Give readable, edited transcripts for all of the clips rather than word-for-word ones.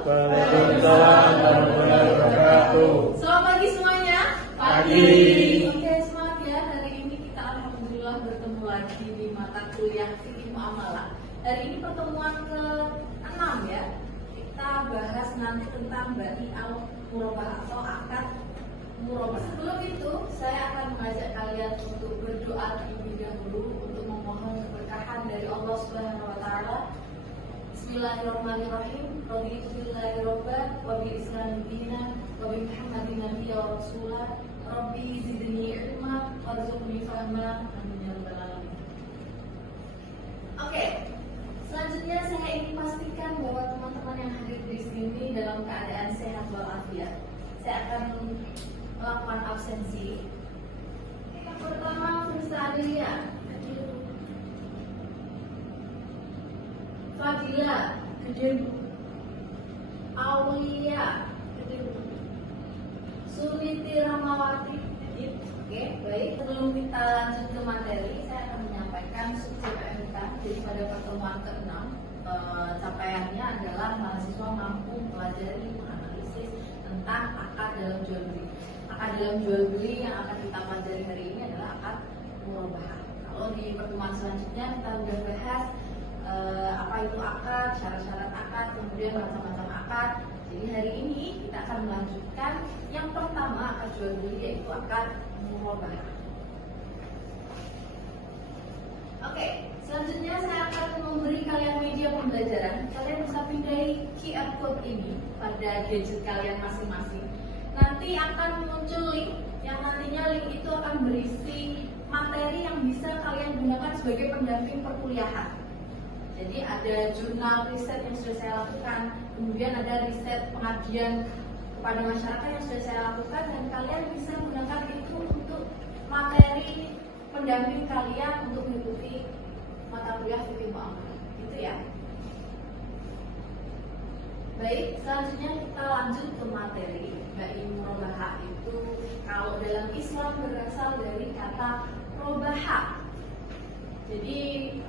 Waalaikumsalam warahmatullahi wabarakatuh. Selamat pagi semuanya. Pagi. Oke, semangat ya. Hari ini kita alhamdulillah bertemu lagi di mata kuliah Fikih Muamalah. Hari ini pertemuan ke-6 ya. Kita bahas nanti tentang Ba'i al-Murabah atau akad murabah. Sebelum itu, saya akan mengajak kalian untuk berdoa terlebih dahulu untuk memohon keberkahan dari Allah Subhanahu wa taala. Bismillahirrahmanirrahim. Raditu billahi robban wa bil islami dinan wa bi Muhammadin nabiyya wa rasulah. Rabbi zidni ilma warzuqni fahma. Amin ya rabbal alamin. Oke. Selanjutnya saya ingin pastikan bahwa teman-teman yang hadir di sini dalam keadaan sehat walafiat. Saya akan melakukan absensi. Yang pertama, Firsa Adelia, Fadila, Aulia, Suliti Ramawati. Oke, baik. Sebelum kita lanjut ke materi, saya akan menyampaikan subjek PMK. Jadi pada pertemuan ke-6, capaiannya adalah mahasiswa mampu mempelajari, menganalisis tentang akad dalam jual beli. Akad dalam jual beli yang akan kita pelajari hari ini adalah akad murabah. Kalau di pertemuan selanjutnya kita sudah bahas apa itu akad, syarat-syarat akad, kemudian macam-macam akad. Jadi hari ini kita akan melanjutkan yang pertama akad jual beli, yaitu akad murabah. Oke, selanjutnya saya akan memberi kalian media pembelajaran. Kalian bisa pindahi QR code ini pada gadget kalian masing-masing. Nanti akan muncul link, yang nantinya link itu akan berisi materi yang bisa kalian gunakan sebagai pendamping perkuliahan. Jadi ada jurnal riset yang sudah saya lakukan, kemudian ada riset pengabdian kepada masyarakat yang sudah saya lakukan, dan kalian bisa menggunakan itu untuk materi pendamping kalian untuk mengikuti mata kuliah Fikih Muamalah. Gitu ya. Baik, selanjutnya kita lanjut ke materi. Ba'i murabah itu kalau dalam Islam berasal dari kata robaha. Jadi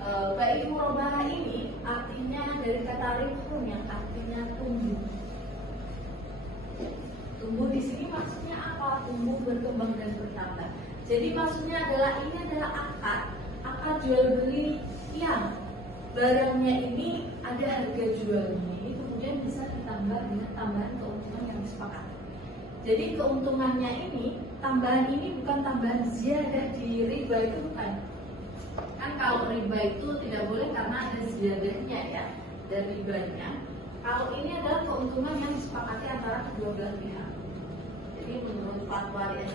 ba'i murabah ini artinya dari kata rifun yang artinya tumbuh. Tumbuh di sini maksudnya apa? Tumbuh, berkembang dan bertambah. Jadi maksudnya adalah ini adalah akad jual beli yang barangnya ini ada harga jualnya, ini kemudian bisa ditambah dengan tambahan keuntungan yang disepakati. Jadi keuntungannya ini, tambahan ini bukan tambahan ziyadah di riba, itu bukan. Kan kalau riba itu tidak boleh karena ada ziyadahnya ya, dari ribanya. Kalau ini adalah keuntungan yang disepakati antara kedua belah pihak. Jadi menurut fatwa di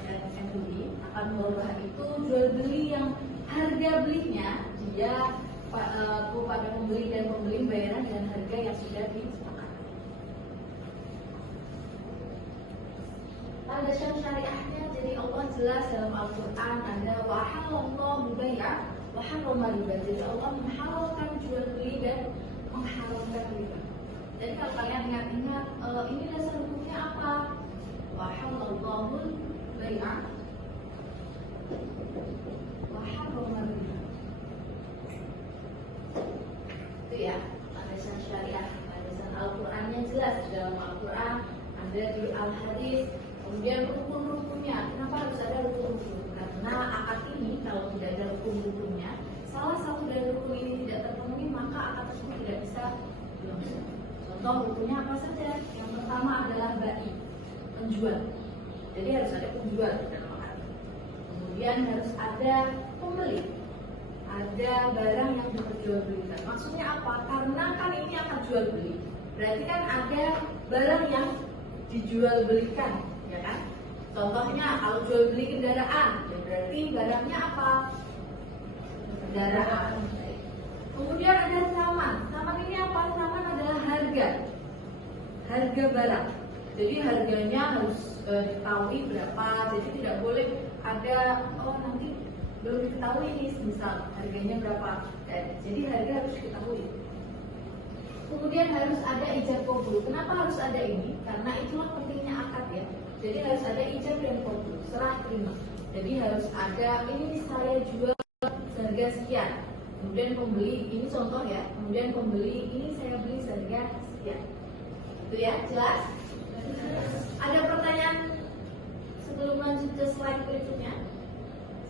MUI, akad murabah itu jual beli yang harga belinya dia pada pembeli dan pembeli bayaran dengan harga yang sudah disepakati. Landasan syariahnya, jadi Allah jelas dalam Al-Quran ada wa halallahu bai'a wa harrama riba. Jadi Allah menghalalkan jual beli dan mengharamkan riba. Jadi kalau kalian ingat-ingat, ini dasar hukumnya apa? Wa halallahu bai'a wa harrama riba. Itu ya, landasan syariah, landasan Al-Qurannya jelas. Di dalam Al-Quran ada di Al-Hadis. Kemudian rukun-rukunnya, kenapa harus ada rukun-rukun? Karena akad ini kalau tidak ada rukun-rukunnya, salah satu dari rukun ini tidak terpenuhi, maka akad tersebut tidak bisa berlangsung. Contoh rukunnya apa saja? Yang pertama adalah ba'i, penjual. Jadi harus ada penjual di dalam akad. Kemudian harus ada pembeli, ada barang yang diperjualbelikan. Maksudnya apa? Karena kan ini akan jual beli, berarti kan ada barang yang dijual belikan, ya kan? Contohnya kalau jual beli kendaraan, ya berarti barangnya apa? Kendaraan. Kemudian ada saman. Saman ini apa? Saman adalah harga barang. Jadi harganya harus diketahui berapa. Jadi tidak boleh ada nanti belum diketahui nih, misal harganya berapa. Jadi harga harus diketahui. Kemudian harus ada ijab qabul. Kenapa harus ada ini? Karena itulah pentingnya akad ya. Jadi harus ada ijab dan qabul, serah terima. Jadi harus ada, ini saya jual seharga sekian. Kemudian pembeli, ini contoh ya. Kemudian pembeli, ini saya beli seharga sekian. Itu ya, jelas? Ada pertanyaan sebelum lanjut ke slide berikutnya?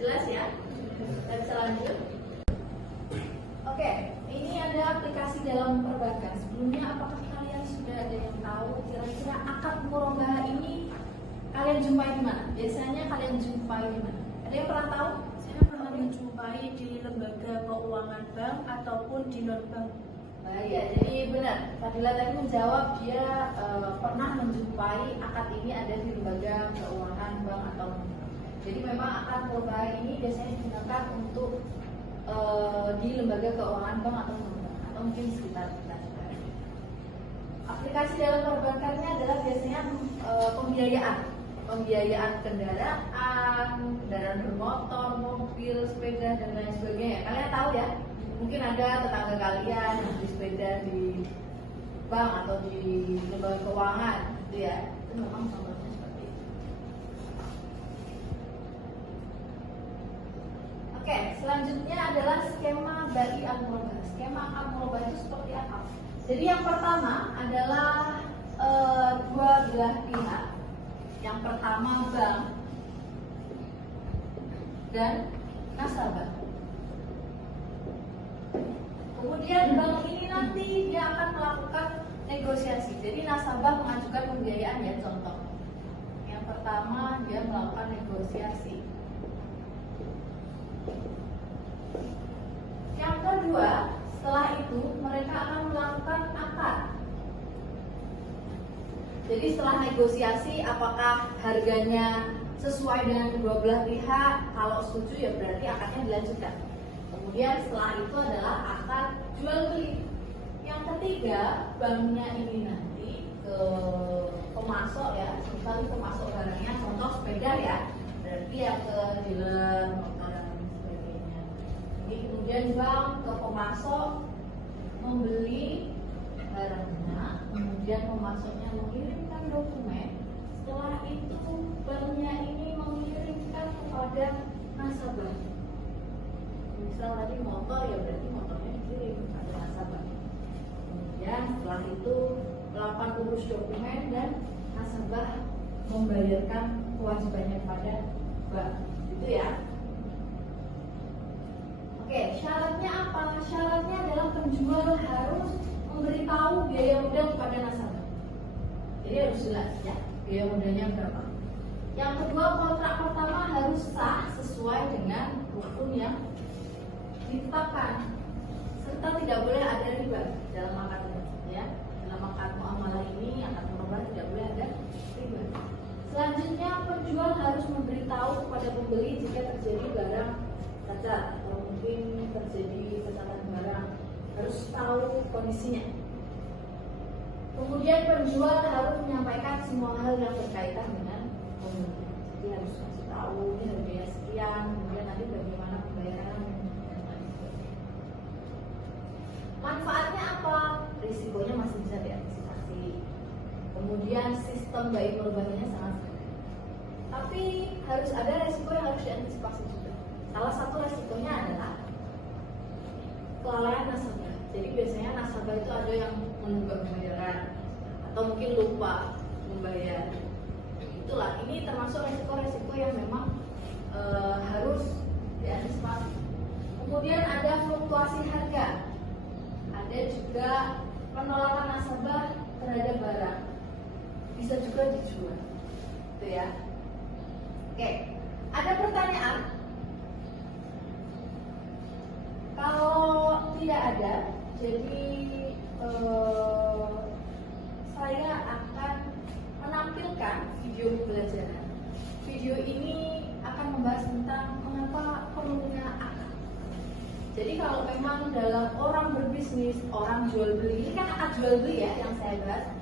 Jelas ya? Kita bisa lanjut. Oke, ini ada aplikasi dalam perbankan. Sebelumnya apakah kalian sudah ada yang tahu kira-kira akad murabahah ini kalian jumpai di mana? Biasanya kalian jumpai di mana? Ada yang pernah tahu? Saya pernah menjumpai di lembaga keuangan bank ataupun di non-bank. Nah, ya, jadi benar. Fadila tadi menjawab dia pernah menjumpai akad ini ada di lembaga keuangan bank atau non-bank. Jadi memang akad murabahah ini biasanya digunakan untuk di lembaga keuangan bank atau non-bank atau mungkin sekitar kita. Aplikasi dalam perbankannya adalah biasanya pembiayaan kendaraan bermotor, mobil, sepeda dan lain sebagainya. Kalian tahu ya? Mungkin ada tetangga kalian yang beli sepeda di bank atau di lembaga keuangan, gitu ya. Itu memang contohnya seperti itu. Oke, selanjutnya adalah skema bagi al-murabahah. Skema al-murabahah itu seperti apa? Jadi yang pertama adalah dua belah pihak. Yang pertama bank dan nasabah. Kemudian bank ini nanti dia akan melakukan negosiasi. Jadi nasabah mengajukan pembiayaan ya, contoh. Yang pertama dia melakukan negosiasi. Yang kedua, setelah itu mereka akan melakukan akad. Jadi setelah negosiasi apakah harganya sesuai dengan kedua belah pihak, kalau setuju ya berarti akadnya dilanjutkan. Kemudian setelah itu adalah akad jual beli. Yang ketiga, banknya ini nanti ke pemasok ya, misalnya pemasok barangnya, contoh sepeda ya, berarti ya ke dealer motor dan sebagainya. Jadi kemudian bank ke pemasok membeli barangnya, kemudian pemasoknya mengirimkan dokumen. Setelah itu banknya ini mengirimkan kepada nasabah. Misal tadi motor ya berarti motornya dikirim pada nasabah. Kemudian setelah itu melakukan urus dokumen dan nasabah membayarkan kewajibannya kepada bank. Gitu ya. Oke, syaratnya apa? Syaratnya adalah penjual harus memberitahu biaya modal kepada nasabah. Jadi harus jelas ya, biaya modalnya berapa. Yang kedua, kontrak pertama harus sah sesuai dengan rukun yang ditetapkan, serta tidak boleh ada riba dalam akad ya. Dalam akad muamalah ini, akad murabahah tidak boleh ada riba. Selanjutnya, penjual harus memberitahu kepada pembeli jika terjadi barang cacat atau mungkin terjadi kesalahan barang, harus tahu kondisinya. Kemudian penjual harus menyampaikan semua hal yang berkaitan dengan pembeli. Jadi harus kasih tahu ini harganya sekian, kemudian nanti bagaimana pembayaran. Manfaatnya apa? Risikonya masih bisa diantisipasi. Kemudian sistem baik murabahahnya sangat sederhana. Tapi harus ada risiko yang harus diantisipasi juga. Salah satu risikonya adalah kelalaian nasabah. Jadi biasanya nasabah itu ada yang menunggak pembayaran atau mungkin lupa membayar. Itulah, ini termasuk risiko-risiko yang memang harus diantisipasi. Kemudian ada fluktuasi harga. Ada juga penolakan nasabah terhadap barang, bisa juga dijual, gitu ya. Oke, ada pertanyaan? Kalau tidak ada, jadi saya akan menampilkan video pembelajaran. Video ini akan membahas tentang mengapa perlunya akad. Jadi kalau memang dalam orang berbisnis, orang jual beli, ini kan akad jual beli ya yang saya bahas.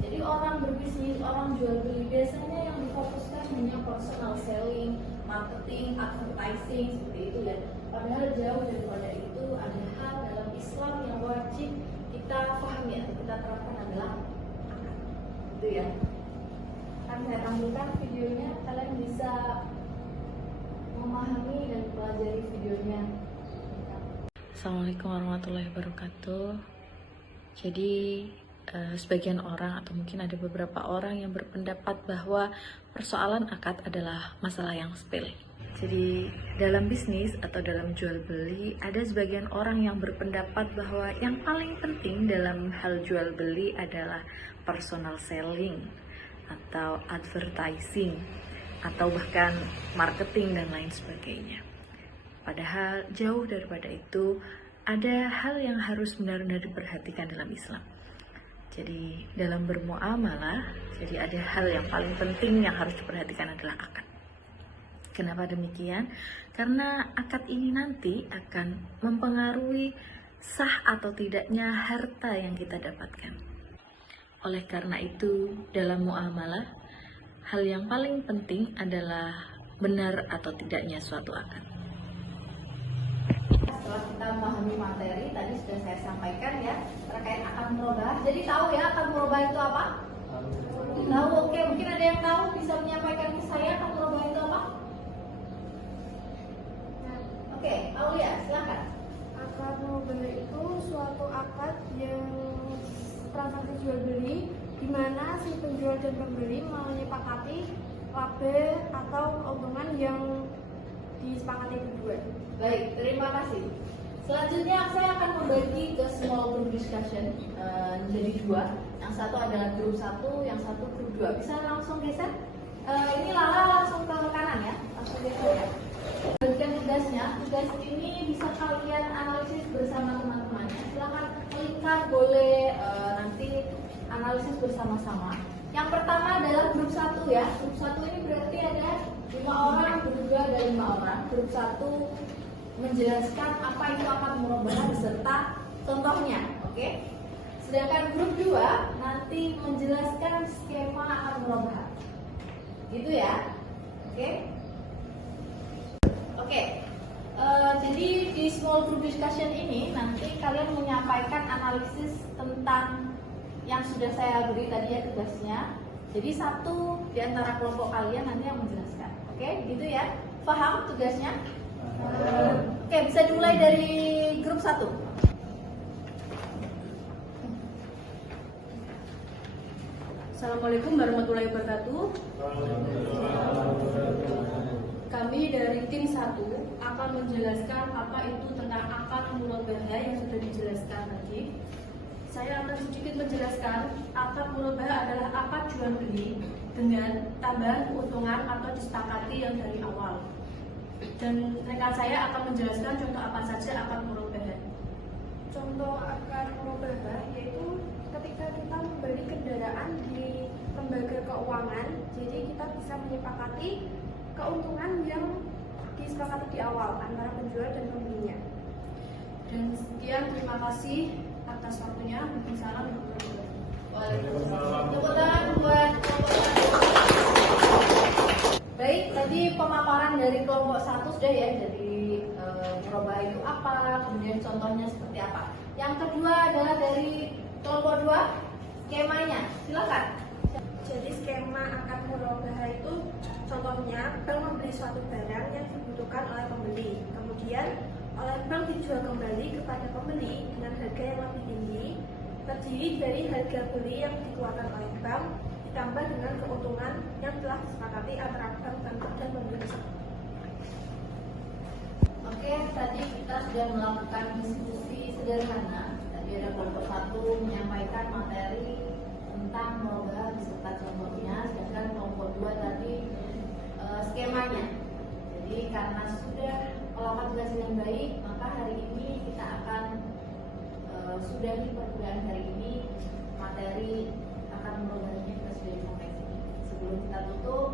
Jadi orang berbisnis, orang jual beli biasanya yang difokuskan hanya personal selling, marketing, advertising seperti itu ya. Padahal jauh daripada itu ada hal dalam Islam yang wajib kita pahami atau kita terapkan adalah akad. Itu ya. Akan saya tampilkan videonya, kalian bisa memahami dan pelajari videonya. Assalamualaikum warahmatullahi wabarakatuh. Jadi sebagian orang atau mungkin ada beberapa orang yang berpendapat bahwa persoalan akad adalah masalah yang sepele. Jadi dalam bisnis atau dalam jual beli ada sebagian orang yang berpendapat bahwa yang paling penting dalam hal jual beli adalah personal selling atau advertising atau bahkan marketing dan lain sebagainya. Padahal jauh daripada itu, ada hal yang harus benar-benar diperhatikan dalam Islam. Jadi dalam bermuamalah, jadi ada hal yang paling penting yang harus diperhatikan adalah akad. Kenapa demikian? Karena akad ini nanti akan mempengaruhi sah atau tidaknya harta yang kita dapatkan. Oleh karena itu, dalam muamalah, hal yang paling penting adalah benar atau tidaknya suatu akad. Setelah kita memahami materi, tadi sudah saya sampaikan ya, terkait akad murabah. Jadi tahu ya akad murabah itu apa? Tahu, oke. Mungkin ada yang tahu, bisa menyampaikan ke saya akad murabah itu apa? Oke, Aulia, silakan. Akad murabah itu suatu akad yang transaksi jual beli di mana si penjual dan pembeli menyepakati laba atau keuntungan yang disepakati berdua. Baik, terima kasih. Selanjutnya saya akan membagi ke small group discussion menjadi dua. Yang satu adalah grup 1, yang satu grup 2. Bisa langsung geser? Ini Lala langsung ke kanan ya, langsung geser ya. Bagikan tugasnya, tugas ini bisa kalian analisis bersama teman-temannya. Silakan klikkan, boleh nanti analisis bersama-sama. Yang pertama adalah grup 1 ya. Grup 1 ini berarti ada 5 orang, grup 2 ada 5 orang. Grup 1 menjelaskan apa itu akad murabah beserta contohnya, oke? Sedangkan grup 2 nanti menjelaskan skema akad murabah. Gitu ya. Oke? Oke, jadi di small group discussion ini nanti kalian menyampaikan analisis tentang yang sudah saya beri tadi ya tugasnya. Jadi satu di antara kelompok kalian nanti yang menjelaskan. Oke, gitu ya. Paham tugasnya? Oke, bisa dimulai dari grup 1. Assalamualaikum warahmatullahi wabarakatuh. Kami dari tim 1 akan menjelaskan apa itu tentang akad murabah yang sudah dijelaskan tadi. Saya akan sedikit menjelaskan akad murabah adalah akad jual beli dengan tambahan keuntungan atau disepakati yang dari awal. Dan rekan saya akan menjelaskan contoh apa saja akad murabah. Contoh akad murabah yaitu ketika kita membeli kendaraan di lembaga keuangan, jadi kita bisa menyepakati keuntungan yang disepakati di awal antara penjual dan pembelinya. Dan sekian, terima kasih atas waktunya. Mungkin salam. Waalaikumsalam. Tepuk tangan buat kelompok 1. Baik, tadi pemaparan dari kelompok 1 sudah ya, jadi murabah itu apa, kemudian contohnya seperti apa. Yang kedua adalah dari kelompok 2, skemanya. Silakan. Jadi skema akad murabah itu contohnya bank membeli suatu barang yang dibutuhkan oleh pembeli, kemudian oleh bank dijual kembali kepada pembeli dengan harga yang lebih tinggi, terdiri dari harga beli yang dikeluarkan oleh bank ditambah dengan keuntungan yang telah disepakati antara bank dan pembeli. Oke, tadi kita sudah melakukan diskusi sederhana. Tadi ada kelompok 1 menyampaikan materi tentang murabah beserta contohnya, sedangkan kelompok 2 tadi skemanya. Jadi karena sudah melakukan tugas dengan baik, maka hari ini kita akan sudahi perkuliahan hari ini. Materi akan murabahnya kita sudah sampai sini. Sebelum kita tutup,